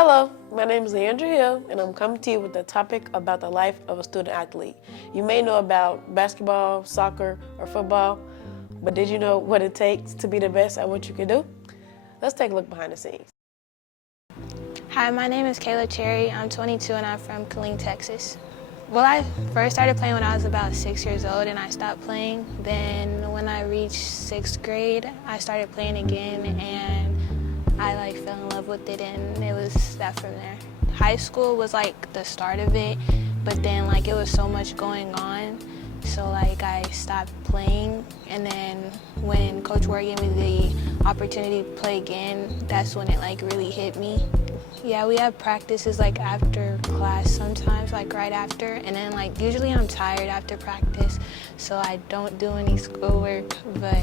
Hello, my name is Leandra Hill, and I'm coming to you with a topic about the life of a student athlete. You may know about basketball, soccer, or football, but did you know what it takes to be the best at what you can do? Let's take a look behind the scenes. Hi, my name is Kayla Cherry. I'm 22 and I'm from Killeen, Texas. Well, I first started playing when I was about 6 years old and I stopped playing. Then when I reached 6th grade, I started playing again and I fell in love with it, and it was that from there. High school was the start of it, but then it was so much going on, so I stopped playing. And then when Coach Ward gave me the opportunity to play again, that's when it really hit me. Yeah, we have practices after class sometimes, right after, and then usually I'm tired after practice, so I don't do any schoolwork, but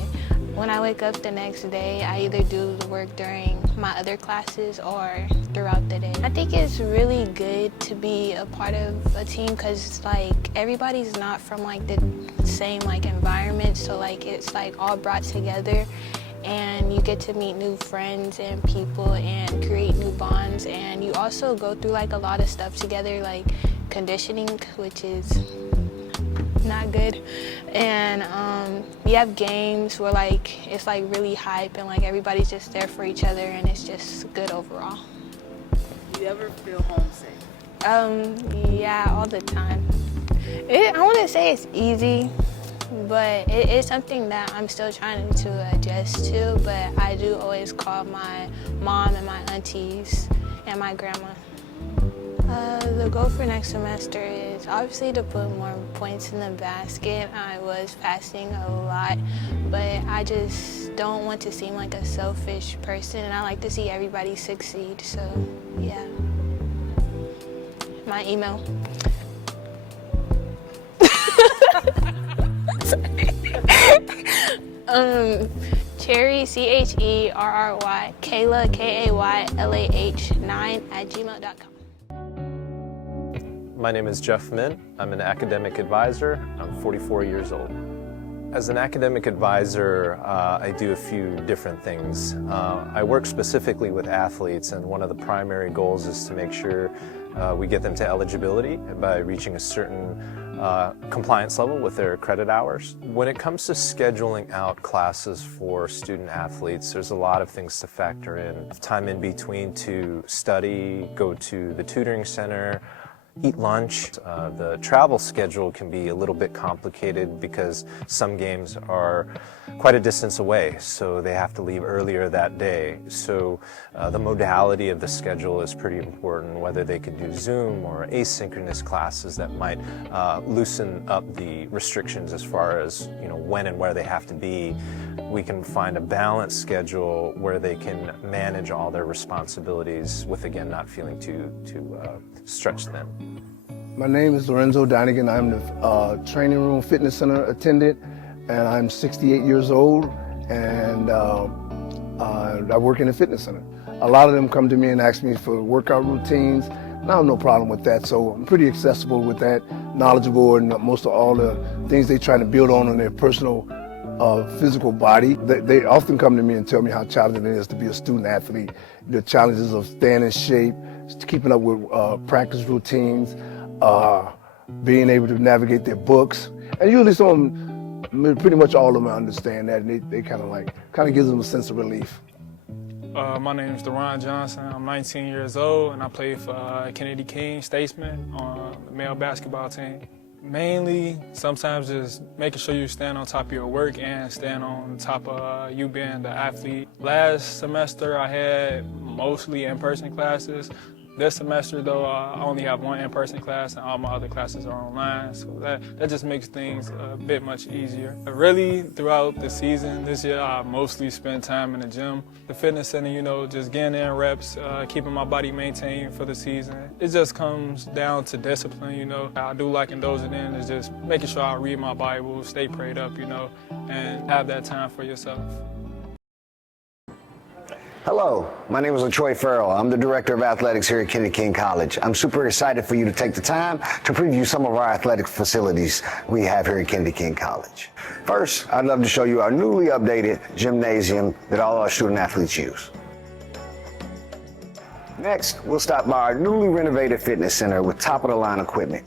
when I wake up the next day, I either do the work during my other classes or throughout the day. I think it's really good to be a part of a team because everybody's not from the same environment, so it's all brought together. And you get to meet new friends and people and create new bonds, and you also go through a lot of stuff together, like conditioning, which is not good. And you have games where it's really hype and everybody's just there for each other, and it's just good overall. Do you ever feel homesick? Yeah, all the time. I wouldn't say it's easy, but it is something that I'm still trying to adjust to, but I do always call my mom and my aunties and my grandma. The goal for next semester is obviously to put more points in the basket. I was passing a lot, but I just don't want to seem like a selfish person, and I like to see everybody succeed, so yeah. My email. Cherry, CHERRY, Kayla, KAYLAH 9@gmail.com. My name is Jeff Mint. I'm an academic advisor. I'm 44 years old. As an academic advisor, I do a few different things. I work specifically with athletes, and one of the primary goals is to make sure we get them to eligibility by reaching a certain compliance level with their credit hours. When it comes to scheduling out classes for student athletes, there's a lot of things to factor in. Time in between to study, go to the tutoring center, eat lunch. The travel schedule can be a little bit complicated because some games are quite a distance away, so they have to leave earlier that day. So the modality of the schedule is pretty important, whether they could do Zoom or asynchronous classes that might loosen up the restrictions as far as when and where they have to be. We can find a balanced schedule where they can manage all their responsibilities with, again, not feeling too stretched thin. My name is Lorenzo Donegan. I'm the training room fitness center attendant, and I'm 68 years old, and I work in the fitness center. A lot of them come to me and ask me for workout routines, and I have no problem with that, so I'm pretty accessible with that, knowledgeable, and most of all the things they try to build on their personal physical body. They often come to me and tell me how challenging it is to be a student athlete, the challenges of staying in shape, keeping up with practice routines, being able to navigate their books. And usually pretty much all of them understand that, and they kind of gives them a sense of relief. My name is Deron Johnson. I'm 19 years old, and I play for Kennedy King Statesman on the male basketball team. Mainly, sometimes just making sure you stand on top of your work and stand on top of you being the athlete. Last semester, I had mostly in-person classes. This semester, though, I only have one in-person class, and all my other classes are online, so that just makes things a bit much easier. Really, throughout the season this year, I mostly spent time in the gym. The fitness center, just getting in reps, keeping my body maintained for the season. It just comes down to discipline, I do indulge in it, is just making sure I read my Bible, stay prayed up, and have that time for yourself. Hello, my name is LaTroy Farrell. I'm the Director of Athletics here at Kennedy King College. I'm super excited for you to take the time to preview some of our athletic facilities we have here at Kennedy King College. First, I'd love to show you our newly updated gymnasium that all our student athletes use. Next, we'll stop by our newly renovated fitness center with top-of-the-line equipment.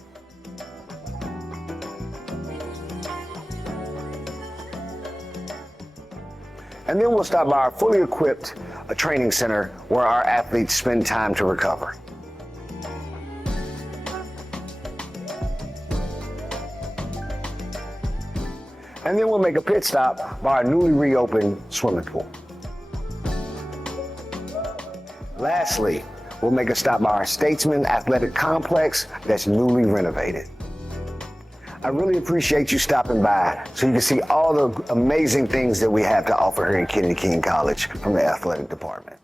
And then we'll stop by our fully equipped training center where our athletes spend time to recover. And then we'll make a pit stop by our newly reopened swimming pool. Lastly, we'll make a stop by our Statesman Athletic Complex that's newly renovated. I really appreciate you stopping by so you can see all the amazing things that we have to offer here at Kennedy King College from the athletic department.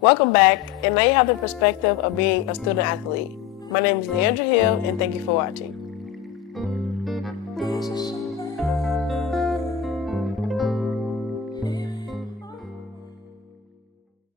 Welcome back, and now you have the perspective of being a student athlete. My name is Leandra Hill, and thank you for watching.